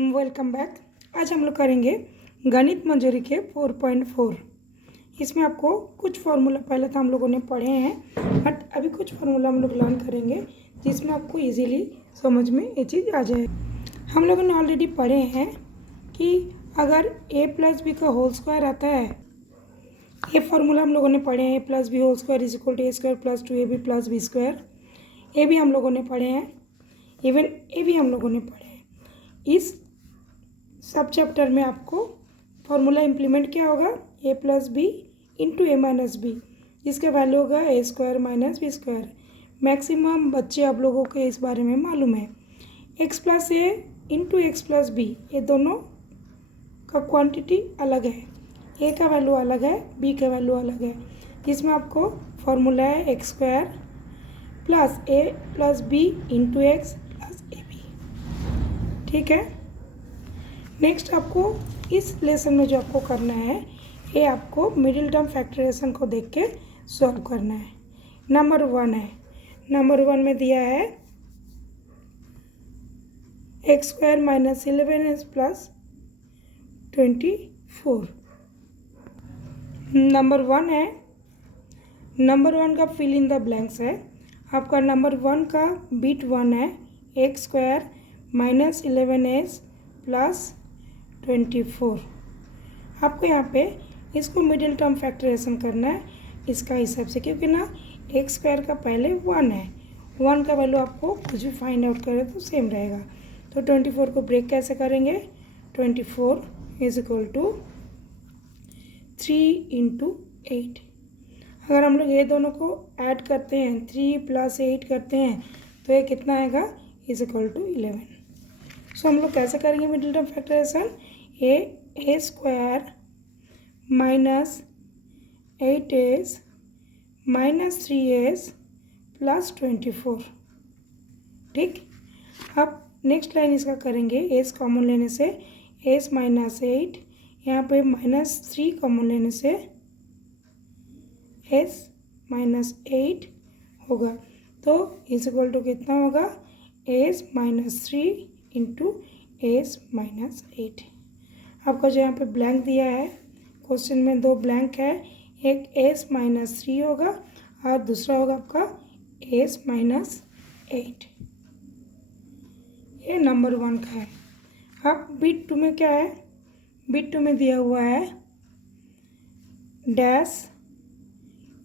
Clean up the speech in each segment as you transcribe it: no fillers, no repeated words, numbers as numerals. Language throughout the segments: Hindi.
Welcome back. आज हम लोग करेंगे गणित मंजरी के 4.4। इसमें आपको कुछ फार्मूला पहले तो हम लोगों ने पढ़े हैं, बट अभी कुछ फार्मूला हम लोग लर्न करेंगे जिसमें आपको इजीली समझ में ये चीज़ आ जाए। हम लोगों ने ऑलरेडी पढ़े हैं कि अगर a प्लस बी का होल स्क्वायर आता है, ये फार्मूला हम लोगों ने पढ़े हैं, a plus b whole square is equal to a square plus 2ab plus b square. ये भी हम लोगों ने पढ़े हैं, इवन ये भी हम लोगों ने पढ़े हैं। इस सब चैप्टर में आपको फार्मूला इम्प्लीमेंट क्या होगा, a plus B into A minus B, जिसका वैल्यू होगा A square minus B square. Maximum बच्चे आप लोगों को इस बारे में मालूम है। x प्लस ए इंटू एक्स प्लस बी, ये दोनों का क्वांटिटी अलग है, a का वैल्यू अलग है, b का वैल्यू अलग है, जिसमें आपको फार्मूला है x square plus a plus B into x plus a b. ठीक है। नेक्स्ट आपको इस लेसन में जो आपको करना है, ये आपको मिडिल टर्म फैक्टराइजेशन को देख के सॉल्व करना है। नंबर 1 है, नंबर 1 में दिया है x square minus 11 plus 24। Number 1 है, नंबर 1 का फिल इन द ब्लैंक्स है। आपका नंबर 1 का बिट 1 है, एक्स स्क्वायर माइनस 11 प्लस 24। आपको यहाँ पे इसको मिडिल टर्म फैक्टराइजेशन करना है इसका हिसाब से, क्योंकि ना एक्स स्क्वायर का पहले 1 है, 1 का वैल्यू आपको कुछ भी फाइंड आउट करें तो सेम रहेगा। तो 24 को ब्रेक कैसे करेंगे, 24 इज इक्वल टू 3 इंटू 8। अगर हम लोग ये दोनों को ऐड करते हैं, 3 प्लस 8 करते हैं, तो ये कितना आएगा, इज इक्वल टू 11। सो हम लोग कैसे करेंगे middle term factorization, A square minus 8s minus 3s plus 24। ठीक। अब नेक्स्ट लाइन इसका करेंगे, एस कॉमन लेने से एस माइनस 8, यहाँ पे माइनस 3 कॉमन लेने से एस माइनस 8 होगा, तो इज इक्वल टू कितना होगा, S minus 3 into S minus 8। आपका जो यहाँ पे ब्लैंक दिया है, क्वेश्चन में 2 ब्लैंक है, एक एस माइनस 3 होगा और दूसरा होगा आपका एस माइनस 8। ये नंबर 1 का है। अब बिट 2 में क्या है, बिट 2 में दिया हुआ है dash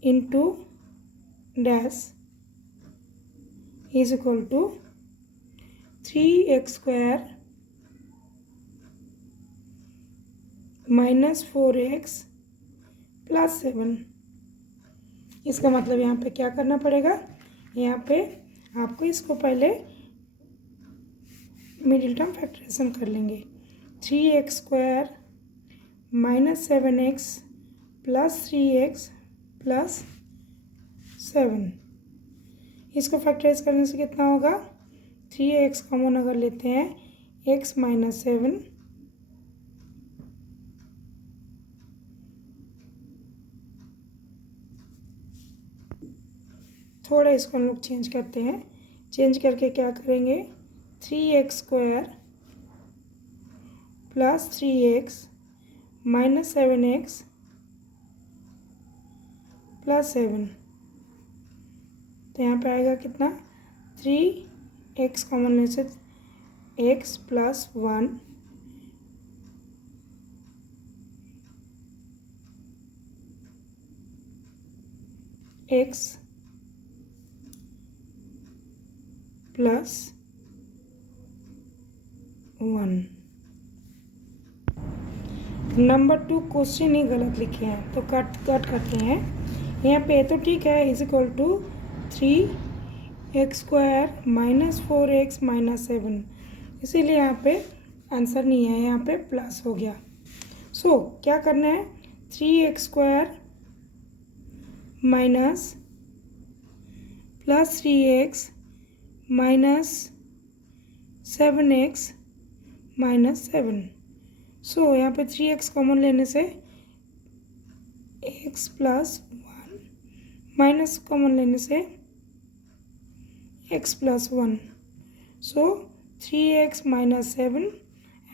into dash is equal to 3x square minus 4x plus 7। इसका मतलब यहाँ पे क्या करना पड़ेगा, यहाँ पे आपको इसको पहले मिडिल टर्म फैक्टराइजेशन कर लेंगे। 3x square minus 7x plus 3x plus 7, इसको फैक्टराइज करने से कितना होगा, 3x कॉमन अगर लेते हैं, x माइनस 7 थोड़ा इसको हम लोग चेंज करते हैं, चेंज करके क्या करेंगे, 3x square plus 3x minus 7x plus 7, तो यहाँ पे आएगा कितना, 3x कॉमन लेने से x plus 1 x plus 1। Number 2 question ही गलत लिखे हैं, तो कट करते हैं। यहाँ पे तो ठीक है, is equal to 3x square minus 4x minus 7, इसीलिए यहाँ पे आंसर नहीं है, यहाँ पे प्लस हो गया। सो क्या करना है, 3x square minus plus 3x minus 7x minus 7। सो यहाँ पे 3x कॉमन लेने से x प्लस 1 माइनस कॉमन लेने से x plus 1। So 3x minus 7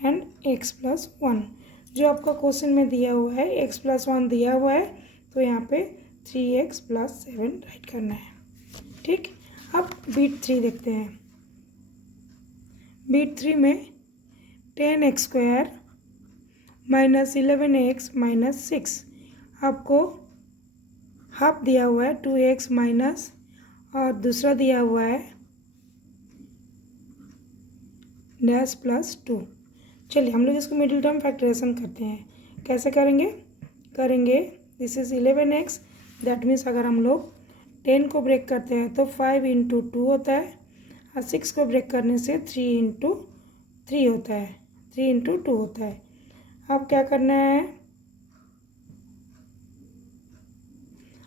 and x plus 1। जो आपका क्वेश्चन में दिया हुआ है x प्लस 1 दिया हुआ है, तो यहाँ पे 3x प्लस 7 राइट करना है। ठीक, अब बीट 3 देखते हैं। बीट 3 में 10x square minus 11x minus 6, आपको हाफ दिया हुआ है 2x माइनस, और दूसरा दिया हुआ है डैश प्लस 2। चलिए हम लोग इसको मिडिल टर्म फैक्टराइजेशन करते हैं। कैसे करेंगे this is 11x, that means अगर हम लोग 10 को ब्रेक करते हैं तो 5 इंटू 2 होता है, और 6 को ब्रेक करने से 3 इंटू 3 होता है, 3 इंटू 2 होता है। अब क्या करना है,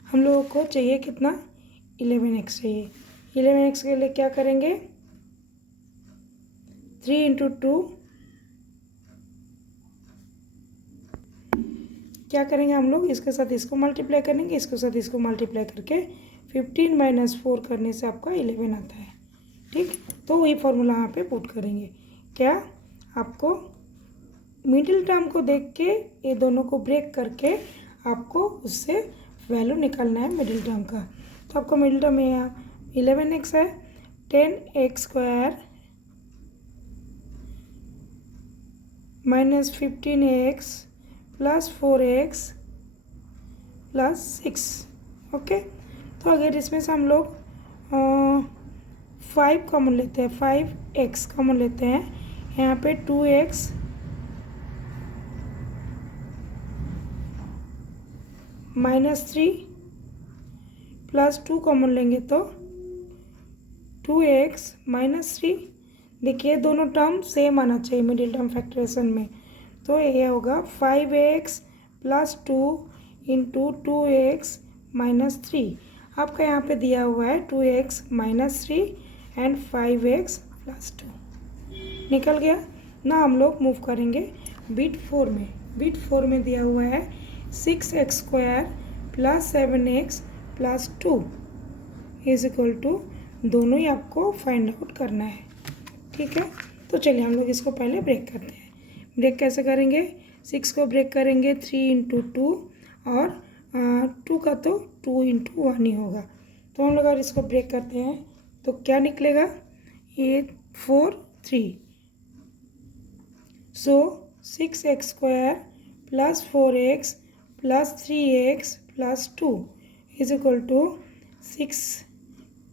हम लोगों को चाहिए कितना, 11x चाहिए। 11x के लिए क्या करेंगे, 3 इंटू 2 क्या करेंगे हम लोग, इसके साथ इसको मल्टीप्लाई करेंगे, इसके साथ इसको मल्टीप्लाई करके 15 माइनस 4 करने से आपका 11 आता है। ठीक, तो वही फॉर्मूला यहाँ पे पुट करेंगे। क्या, आपको मिडिल टर्म को देख के ये दोनों को ब्रेक करके आपको उससे वैल्यू निकालना है मिडिल टर्म का। तो आपको मिडिल टर्म में यहाँ 11x है, 10x square minus 15x plus 4x plus 6। Okay, तो अगर इसमें से हम लोग 5 कॉमन लेते हैं, 5x कॉमन लेते हैं, यहाँ पे 2x माइनस 3 प्लस 2 कॉमन लेंगे तो 2x माइनस 3। देखिए दोनों टर्म सेम आना चाहिए मिडिल टर्म फैक्टराइजेशन में, तो ये होगा 5x plus 2 into 2x minus 3। आपका यहाँ पे दिया हुआ है 2x minus 3 and 5x plus 2। निकल गया ना। हम लोग मूव करेंगे बीट 4 में। बीट 4 में दिया हुआ है 6x square plus 7x plus 2 is equal to, दोनों ही आपको फाइंड आउट करना है। ठीक है, तो चलिए हम लोग इसको पहले ब्रेक करते हैं। ब्रेक कैसे करेंगे, 6 को ब्रेक करेंगे 3 इंटू 2, और 2 का तो 2 इंटू 1 ही होगा। तो हम लोग अगर इसको ब्रेक करते हैं तो क्या निकलेगा, ये 4 3। So 6x square plus 4x plus 3x plus 2 is equal to 6,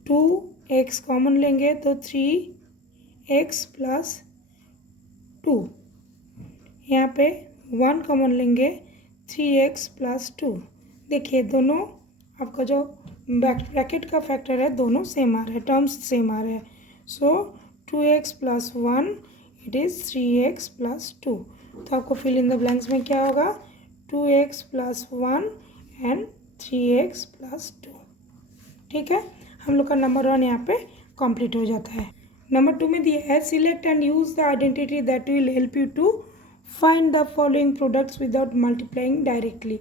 2x common लेंगे तो 3x प्लस 2, यहाँ पे 1 कॉमन लेंगे 3x प्लस 2। देखिए दोनों आपका जो ब्रैकेट का फैक्टर है दोनों सेम आ रहा है, टर्म्स सेम आ रहे हैं। सो 2x plus 1 it is 3x plus 2। तो आपको फिल इन द ब्लैंक्स में क्या होगा, 2x plus 1 and 3x plus 2। ठीक है, हम लोग का नंबर 1 यहाँ पे कंप्लीट हो जाता है। नंबर 2 में दिया है select and use the identity that will help you to find the following products without multiplying directly.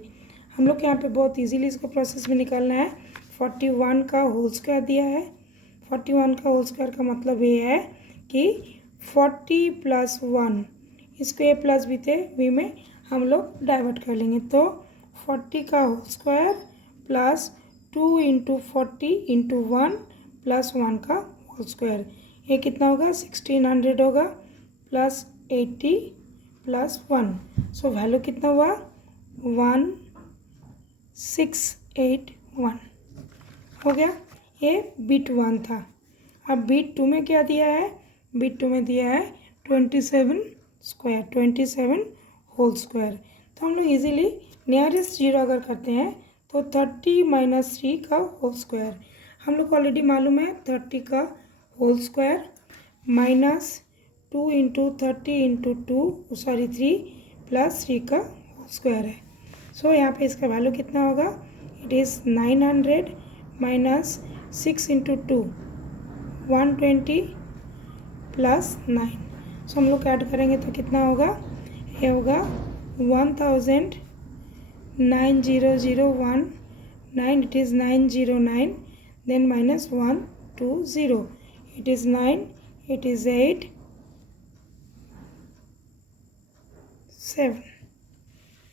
हम लोग यहाँ पे बहुत इजीली इसको प्रोसेस में निकालना है। 41 का होल स्क्वायर दिया है। 41 का होल स्क्वायर का मतलब ये है कि 40 प्लस 1, इसको ए प्लस बी थे वी में हम लोग डाइवर्ट कर लेंगे, तो 40 का whole square plus 2 into 40 into 1 plus 1 का होल स्क्वायर, ये कितना होगा 1600 होगा, प्लस 80 प्लस 1। सो वैल्यू कितना हुआ 1681 हो गया। ये बीट 1 था। अब बीट 2 में क्या दिया है, बीट 2 में दिया है 27 स्क्वायर, 27 होल स्क्वायर। तो हम लोग इजीली नियरेस्ट जीरो अगर करते हैं तो 30 माइनस 3 का होल स्क्वायर, हम लोग को ऑलरेडी मालूम है 30 का whole square minus 2 into 30 into 2 sorry 3 plus 3 का होल स्क्वायर है। सो यहाँ पे इसका वैल्यू कितना होगा, it is 900 minus 6 into 2 120 plus 9। सो हम लोग ऐड करेंगे तो कितना होगा, ये होगा 1000,9001 9, it is 909, then minus 120, it is 9, it is 8, 7।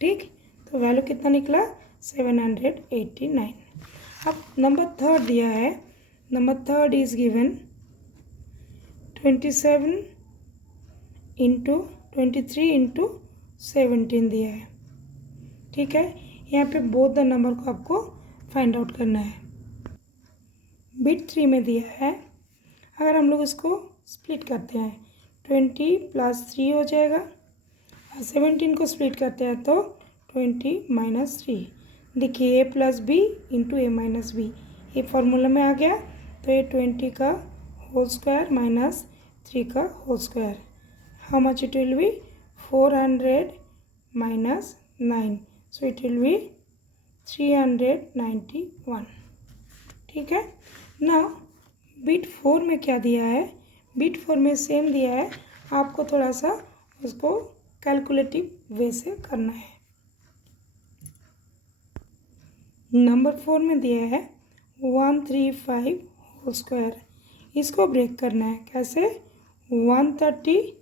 ठीक, तो वैल्यू कितना निकला 789। अब नंबर थर्ड दिया है, number third is given 27 into 23 into 17 दिया है। ठीक है, यहाँ पे बोथ द नंबर को आपको फाइंड आउट करना है। बिट 3 में दिया है, अगर हम लोग इसको स्प्लिट करते हैं 20 + 3 हो जाएगा, और 17 को स्प्लिट करते हैं तो 20 - 3। देखिए a + b into a - b, ये फॉर्मूला में आ गया, तो ये 20 का होल स्क्वायर माइनस 3 का whole square, how much it will be 400 minus 9, so it will be 391। ठीक है, नाउ बिट 4 में क्या दिया है, बिट 4 में सेम दिया है, आपको थोड़ा सा उसको कैलकुलेटिव वे से करना है। नंबर 4 में दिया है 135 होल स्क्वायर, इसको ब्रेक करना है, कैसे 130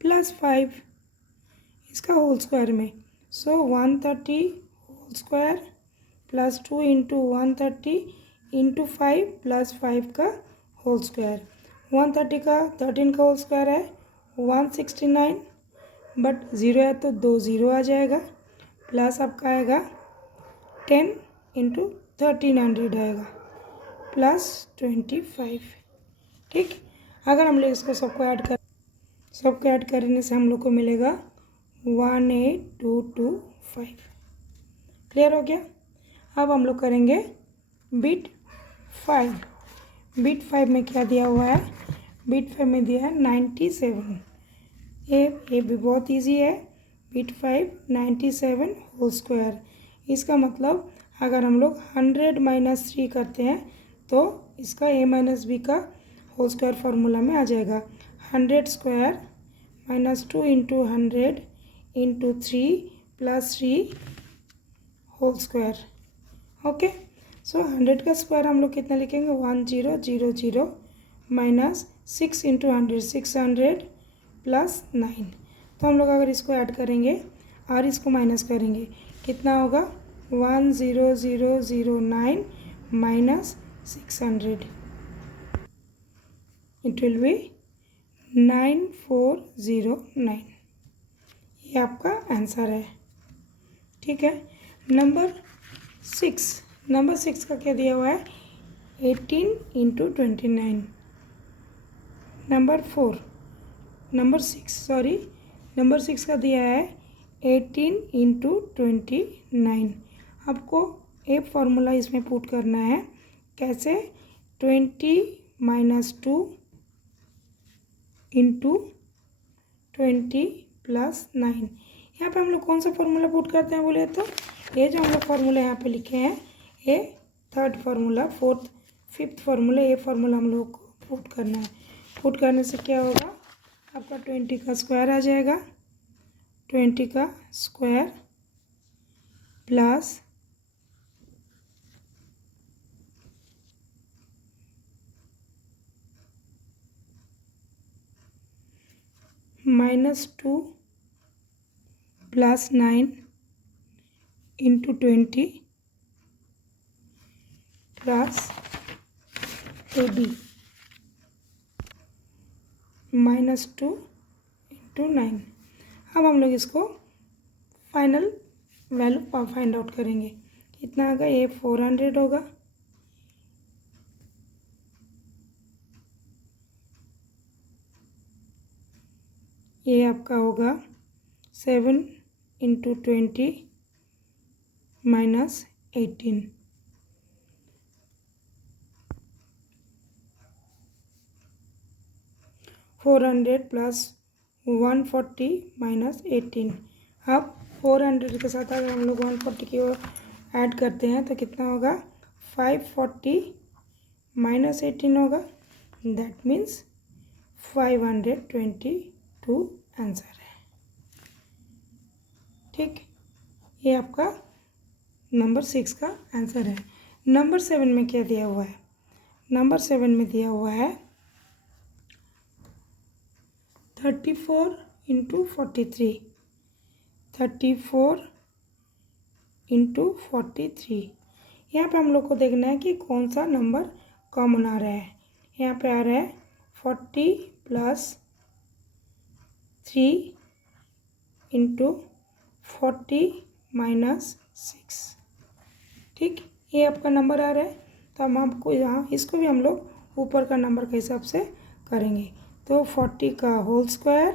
+ 5 इसका होल स्क्वायर में, so 130 whole square plus 2 into 130 into 5 + 5 का होल स्क्वायर। 130 का 13 का होल स्क्वायर है 169, बट ज़ीरो है तो 2 ज़ीरो आ जाएगा, प्लस आपका आएगा 10 इंटू 1300 आएगा प्लस 25। ठीक, अगर हम लोग इसको सबको ऐड करने से हम लोग को मिलेगा 18225। क्लियर हो गया। अब हम लोग करेंगे बिट 5। बिट 5 में क्या दिया हुआ है, बिट 5 में दिया है 97। ये भी बहुत इजी है, बिट 5 97 होल स्क्वायर, इसका मतलब अगर हम लोग 100 - 3 करते हैं तो इसका a - b का होल स्क्वायर फार्मूला में आ जाएगा, 100 square minus 2 into 100 into 3 + 3 whole square. Okay, so 100 का स्क्वायर हम लोग कितना लिखेंगे 1000 माइनस 6 इंटू 100 600 प्लस 9। तो हम लोग अगर इसको ऐड करेंगे और इसको माइनस करेंगे कितना होगा 10009 माइनस 600, इट विल बी 9409। ये आपका आंसर है। ठीक है, नंबर 6 का क्या दिया हुआ है 18 इंटू 29। नंबर 6 का दिया है 18 इंटू 29। आपको एक फार्मूला इसमें पुट करना है, कैसे 20 - 2 इंटू 20 + 9। यहाँ पे हम लोग कौन सा फार्मूला पुट करते हैं बोले तो, ये जो हम लोग फार्मूला यहाँ पे लिखे हैं ये third formula, fourth fifth formula, ये फार्मूला हम लोग को पुट करना है। पुट करने से क्या होगा आपका 20 का स्क्वायर आ जाएगा, 20 का square plus -2 + 9 into 20 plus AB -2 into 9। अब हम लोग इसको फाइनल वैल्यू फाइंड आउट करेंगे, कितना आएगा ये 400 होगा, ये आपका होगा 7 इंटू 20 माइनस 18, $400 + 140 माइनस 18। अब 400 के साथ अगर हम लोग 140 की ओर ऐड करते हैं तो कितना होगा 540 माइनस 18 होगा, दैट मीन्स 522 आंसर है। ठीक, ये आपका नंबर 6 का आंसर है। नंबर 7 में क्या दिया हुआ है, नंबर 7 में दिया हुआ है 34 इंटू 43। 34 इंटू 43। यहाँ पे हम लोग को देखना है कि कौन सा नंबर कॉमन आ रहा है। यहाँ पे आ रहा है 40 प्लस 3 इंटू 40 माइनस 6। ठीक, ये आपका नंबर आ रहा है। तो हम आपको यहाँ इसको भी हम लोग ऊपर का नंबर के हिसाब से करेंगे। तो 40 का whole square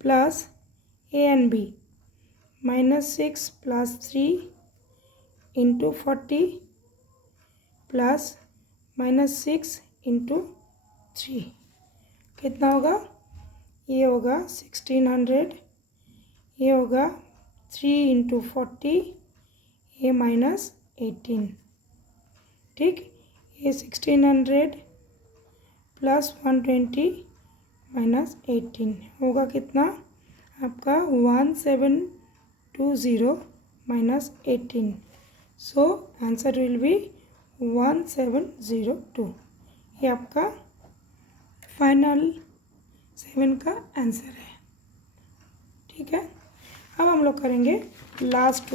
plus a and b -6 plus 3 into 40 plus -6 into 3 कितना होगा? ये होगा 1600, ये होगा 3 इंटू 40, ये -18। ठीक, ये 1600 प्लस 120 -18 होगा कितना आपका? 1720 -18। So answer will be 1702। ये आपका फाइनल 7 का आंसर है। ठीक है, अब हम लोग करेंगे लास्ट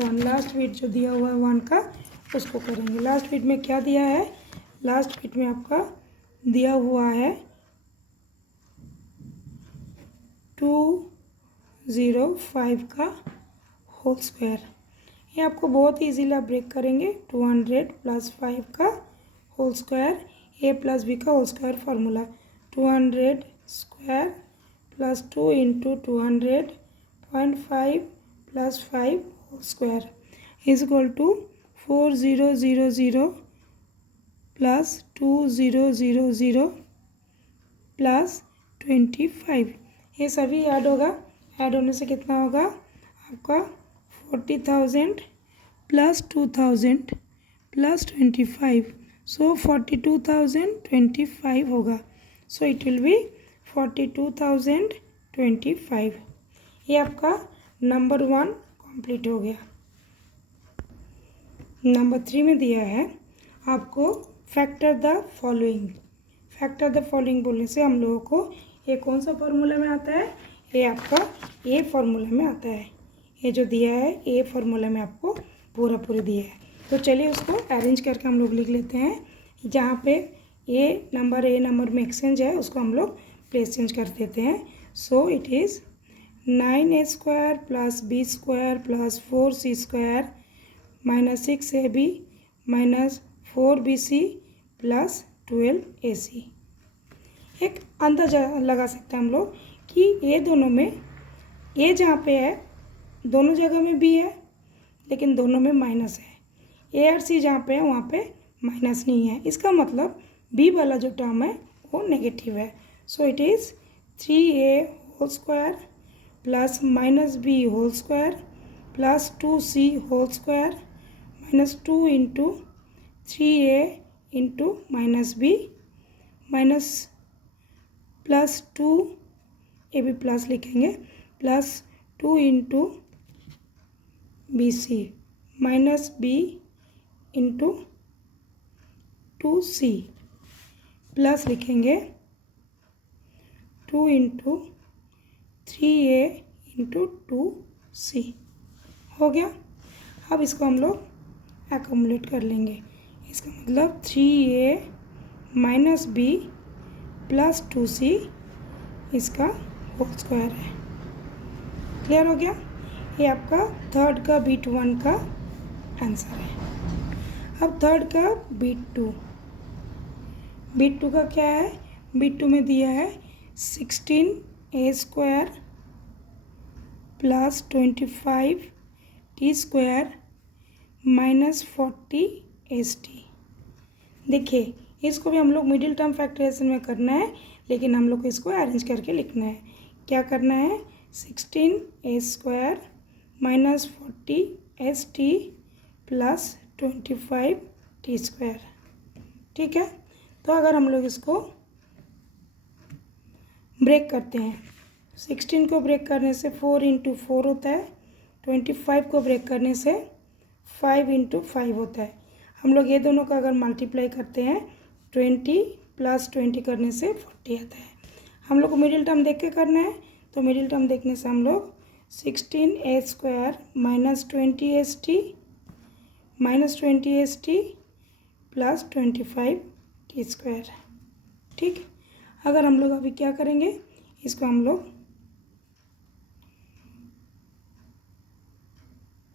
बिट जो दिया हुआ है 1 का, उसको करेंगे। लास्ट बिट में क्या दिया है? लास्ट बिट में आपका दिया हुआ है 205 का होल स्क्वायर। ये आपको बहुत ईजीली आप ब्रेक करेंगे। 200 प्लस 5 का whole square, a plus b का whole square formula 200 square plus 2 into 200.5 plus 5 whole square is equal to 4000 plus 2000 plus 25। ये सभी ऐड होगा। ऐड होने से कितना होगा आपका? 40,000 प्लस 2,000 प्लस 25, सो 42,025 होगा। सो इट विल बी 42,025। ये आपका नंबर 1 कंप्लीट हो गया। नंबर 3 में दिया है आपको factor the following. Factor the following बोलने से हम लोगों को ये कौन सा फॉर्मूला में आता है? ये आपका ए फॉर्मूला में आता है। ये जो दिया है ए फॉर्मूला में आपको पूरा दिया है। तो चलिए उसको अरेंज करके हम लोग लिख लेते हैं। जहाँ पे ए नंबर में एक्सचेंज है उसको हम लोग प्लेस चेंज कर देते हैं। So it is 9a square plus b square plus 4c square minus 6ab minus 4bc plus 12ac। एक अंदाजा लगा सकते हैं हम लोग कि ये दोनों में ए जहाँ पे है दोनों जगह में बी है, लेकिन दोनों में माइनस है। ए और सी जहाँ पे है वहाँ पे माइनस नहीं है। इसका मतलब बी वाला जो टर्म है वो नेगेटिव है। So it is 3a whole square plus -b whole square plus 2c whole square minus 2 into 3a into -b minus plus 2 ए भी प्लस लिखेंगे plus 2 into bc minus b into 2c plus लिखेंगे 2 इंटू 3a इंटू 2c। हो गया। अब इसको हम लोग एक्यूमुलेट कर लेंगे। इसका मतलब 3a minus b plus 2c इसका होल स्क्वायर है। क्लियर हो गया? ये आपका थर्ड का बिट 1 का आंसर है। अब थर्ड का बिट 2। बिट 2 का क्या है? बिट 2 में दिया है 16a square plus 25t square minus 40st। देखिए इसको भी हम लोग मिडिल टर्म फैक्टराइजेशन में करना है, लेकिन हम लोग को इसको अरेंज करके लिखना है। क्या करना है? 16a square minus 40st plus 25t square. ठीक है, तो अगर हम लोग इसको ब्रेक करते हैं, 16 को ब्रेक करने से 4 इंटू 4 होता है, 25 को ब्रेक करने से 5 इंटू 5 होता है। हम लोग ये दोनों का अगर मल्टीप्लाई करते हैं 20 प्लस 20 करने से 40 आता है। हम लोग को मिडिल टर्म देख के करना है, तो मिडिल टर्म देखने से हम लोग 16a² -20st प्लस 25t²। ठीक, अगर हम लोग अभी क्या करेंगे, इसको हम लोग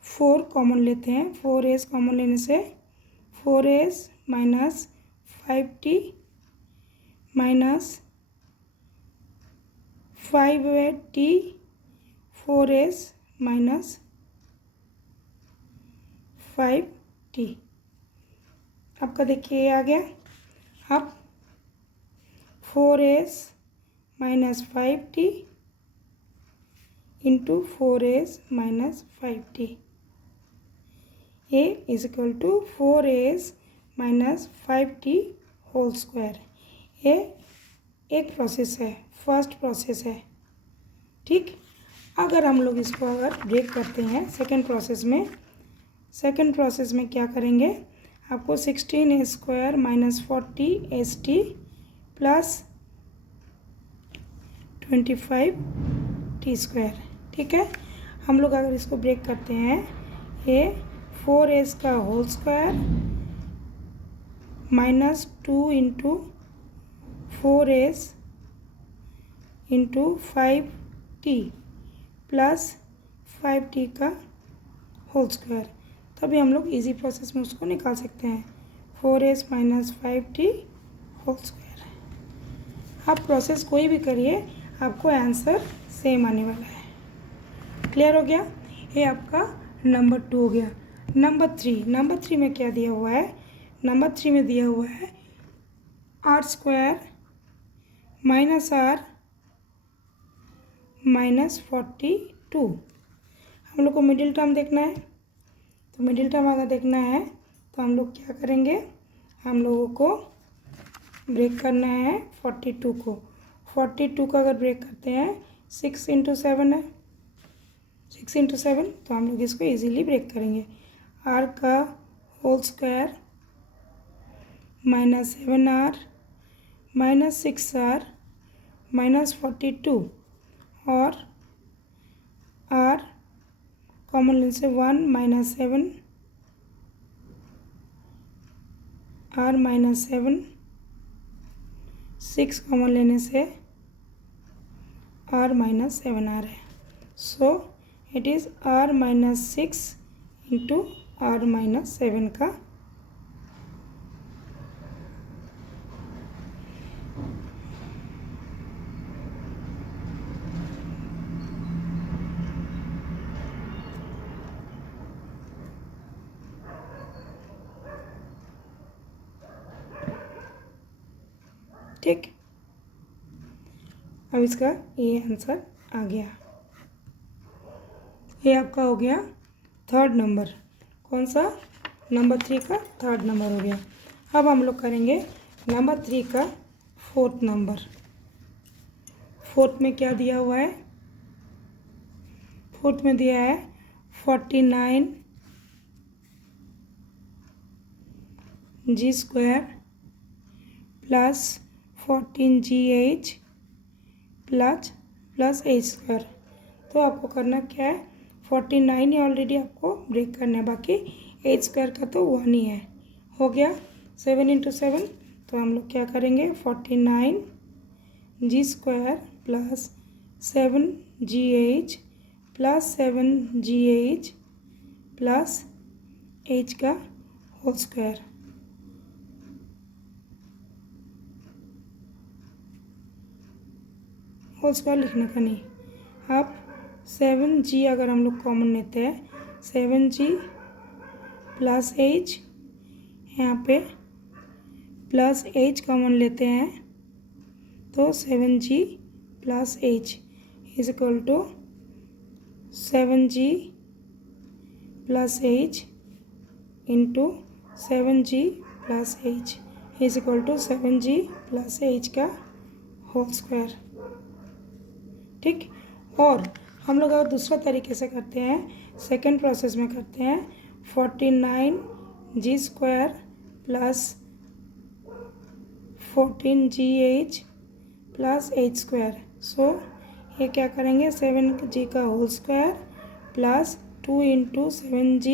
4 कॉमन लेते हैं। 4s कॉमन लेने से 4s minus 5t minus 5t 4s minus 5t। आपका देखिए आ गया। अब 4s minus 5t into 4s minus 5t ए is equal to 4s minus 5t whole square. ये एक प्रोसेस है, फर्स्ट प्रोसेस है। ठीक, अगर हम लोग इसको अगर ब्रेक करते हैं सेकंड प्रोसेस में क्या करेंगे, आपको 16a² minus 40st plus 25t²। ठीक है, हम लोग अगर इसको ब्रेक करते हैं, ये 4s का whole square minus 2 into 4s into 5t plus 5t का होल स्क्वायर। तभी हम लोग इजी प्रोसेस में उसको निकाल सकते हैं। 4s minus 5t whole square. आप प्रोसेस कोई भी करिए, आपको आंसर सेम आने वाला है। क्लियर हो गया? ये आपका नंबर 2 हो गया। नंबर 3 में क्या दिया हुआ है? नंबर 3 में दिया हुआ है r² माइनस r माइनस 42। हम लोग को मिडिल टर्म देखना है, तो मिडिल टर्म अगर देखना है तो हम लोग क्या करेंगे, हम लोगों को ब्रेक करना है 42 को। 42 को अगर ब्रेक करते हैं 6 इंटू 7 है, 6 इंटू 7, तो हम लोग इसको इजीली ब्रेक करेंगे। r का whole square minus 7r minus 6r minus 42 और r कॉमन लेने से 1 माइनस 7 r माइनस 7, 6 कॉमन लेने से r माइनस 7 आ रहा है। So it is r minus 6 into r minus 7 का ठीक। अब इसका ये आंसर आ गया। ये आपका हो गया थर्ड नंबर। कौन सा? नंबर 3 का थर्ड नंबर हो गया। अब हम लोग करेंगे नंबर 3 का फोर्थ नंबर। फोर्थ में क्या दिया हुआ है? फोर्थ में दिया है 49 g² plus 14gh plus h²। तो आपको करना क्या है, 49 ही ऑलरेडी आपको ब्रेक करना है, बाकी h² का तो 1 ही है। हो गया 7 इंटू 7, तो हम लोग क्या करेंगे, 49 g² plus 7gh plus 7gh plus h का होल स्क्वायर। होल स्क्वायर लिखने का नहीं, आप 7g अगर हम लोग कॉमन लेते हैं, 7g प्लस h, यहाँ पे प्लस h कॉमन लेते हैं तो 7g plus h is equal to 7g plus h into 7g plus h is equal to 7g plus h का होल स्क्वायर। ठीक, और हम लोग अगर दूसरा तरीके से करते हैं, सेकेंड प्रोसेस में करते हैं 49 g² plus 14gh plus h²। सो ये क्या करेंगे 7g का whole square plus 2 into 7g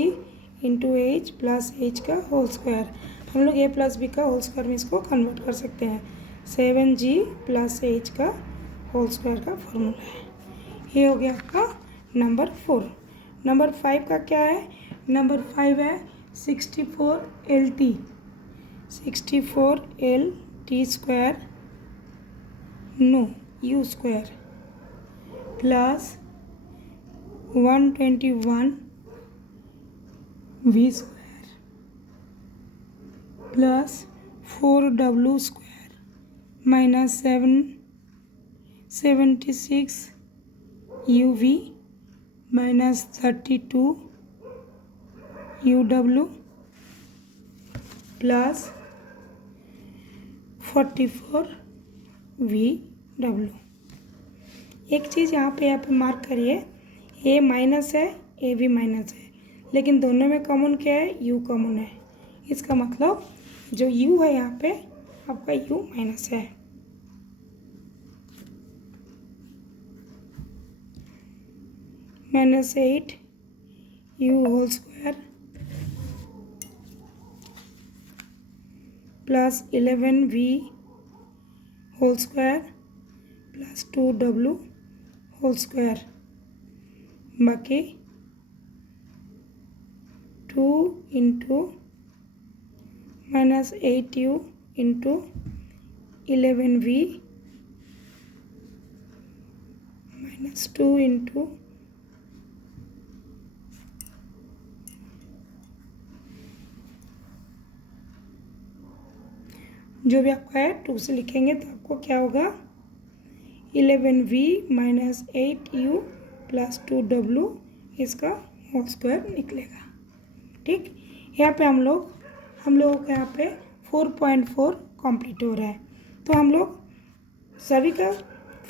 into h plus h का होल स्क्वायर। हम लोग a प्लस b का होल स्क्वायर में इसको कन्वर्ट कर सकते हैं। 7g प्लस h का होल स्क्वायर का फॉर्मूला है। ये हो गया आपका नंबर 4। नंबर 5 का क्या है? नंबर 5 है 64LT 64LT square no u square plus 121 v square plus 4w square minus 76 uv minus 32 uw plus 44 vw। एक चीज़ यहाँ पे मार्क करिए, a माइनस है a भी माइनस है, लेकिन दोनों में कॉमन क्या है? u कॉमन है। इसका मतलब जो u है यहाँ पे आपका u माइनस है। -8 u whole square plus 11 v whole square plus 2w whole square बाकी 2 into -8u into 11v minus 2 into जो भी आपका है 2 से लिखेंगे तो आपको क्या होगा 11v minus 8u plus 2w इसका होल स्क्वायर निकलेगा। ठीक, यहाँ पे हम लोगों का यहाँ पे 4.4 कंप्लीट हो रहा है। तो हम लोग सभी का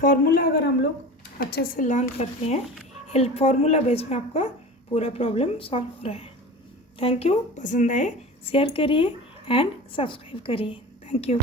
फॉर्मूला अगर हम लोग अच्छे से लर्न करते हैं, फॉर्मूला बेस में आपका पूरा प्रॉब्लम सॉल्व हो रहा है। Thank you. पसंद आए शेयर करिए एंड सब्सक्राइब करिए। Thank you.